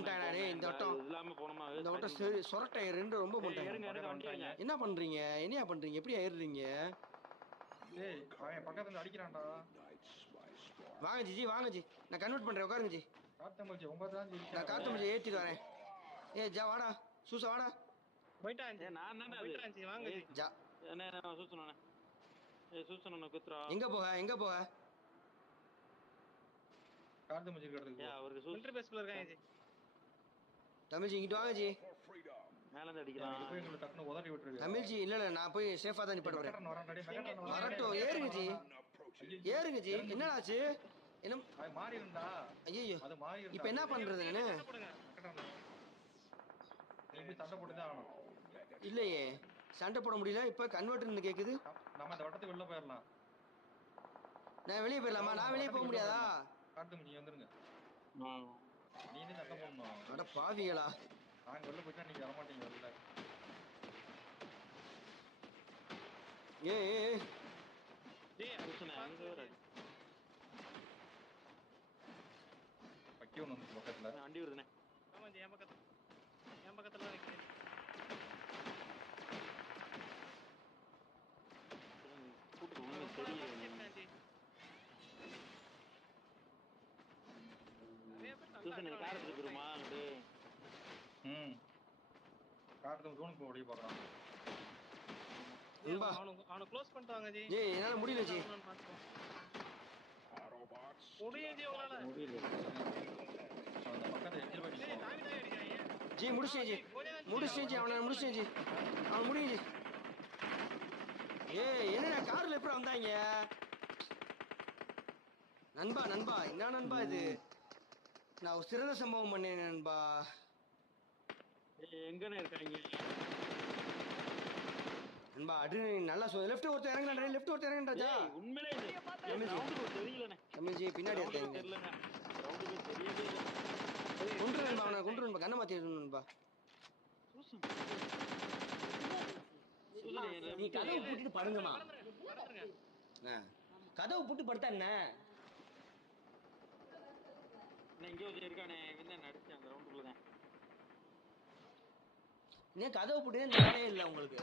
பண்ணிட்டானே இந்த வட்டம். இல்லாம போனோமா இந்த வட்டம் சரி சொரட்டை ரெண்டு ரொம்ப பண்ணிட்டாங்க. என்ன பண்றீங்க? என்னையா பண்றீங்க? எப்படி ஏறுறீங்க டேய் அவன் பக்கத்துல இருந்து அடிக்கிறான்டா. வாங்க ஜி ஜி வாங்க ஜி. நான் கன்வெர்ட் பண்றேன் உட்காருங்க ஜி. காத்தமிழ்ச்சி ஒன்பது தான் நான் காத்து மச்சி ஏத்திட்டு வரேன். ஏ ஜா வாடா. சூசா வாடா. எங்க போக எங்க போக? இருக்கிறதுக்கு ஏய் அவருக்கு தமிழ்ஜி இங்கிட்டு வாங்க ஜி. மேல இருந்து அடிக்கலாம் தமிழ்ஜி இல்ல இல்ல நான் போய் சேஃபா தான் நிப்பாட்டு வரான். வரட்டும் ஏறுங்க ஜி. ஏறுங்க ஜி. என்னடா ஆச்சு என்ன அவன் மாறிடும்டா. ஐயோ அது மாறி இப்ப என்ன பண்றது நானு இல்லையே. சண்டை போட முடியல. இப்ப கன்வெர்ட்னு கேக்குது. நம்- நம்ம இந்த வட்டத்துக்கு வெளில போயிடலாம் நான் வெளியே போயிடலாமா நான் வெளியே போக முடியாதா? காத்தமிழ்ச்சி வந்துருங்க. ஆ. நீ தான் அட பாவிகளா? நாங்க வெளில போயிட்டா நீங்க வரமாட்டீங்க வெளில ஏ ஏ. டேய், சூசனே அங்க வர பக்கி வந்து பக்கத்துல. வண்டி வருதுண்ணே ஆமா ஜி, என் பக்கத்துல என் பக்கத்துல தான் நிக்குது. கூட்டு ஒண்ணுமே தெரியல கேட்டேன் ஜி. கார் ம். அவனை க்ளோஸ் ஜி. ஏய் என்னால முடியல ஜி. ஜி முடிச்சேன் ஜி முடிச்சேன் ஜி. அவனை முடிச்சேன் ஜி அவன் முடியும் ஜி. ஏய் என்ன கார்ல எப்படி வந்தாங்க? நண்பா நண்பா என்ன நண்பா இது? நான் ஒரு சிறந்த சம்பவம் பண்ணேன் நண்பா. எங்கண்ணே இருக்காங்க? நண்பா அட்ரினலின் நல்லா சொல். லெஃப்ட் ஒருத்தர் இறங்குறா லெஃப்ட் ஒருத்தர் இறங்குறாஜா ஏய், உண்மையிலே தெரியலண்ணே. தமிழ்ஜி பின்னாடி இருக்காங்க தெரியலண்ணே. ரவுண்டுக்கு தெரியவே இல்லை. கொண்டு நண்பா அவனை கொண்டு நண்பா. கண்ணை மாத்தி நண்பா. நீ கதவு பூட்டிட்டு படுங்கம்மா. கதவு பூட்டி படுத்தா என்ன? நான் இங்கே ஒருத்தன் இருக்கானே. இவன் தான் நடிச்சேன். அந்த ரவுண்டுக்குள்ள தான் இன்னும் கதவு பூட்டி இந்த வேலையே இல்லை உங்களுக்கு?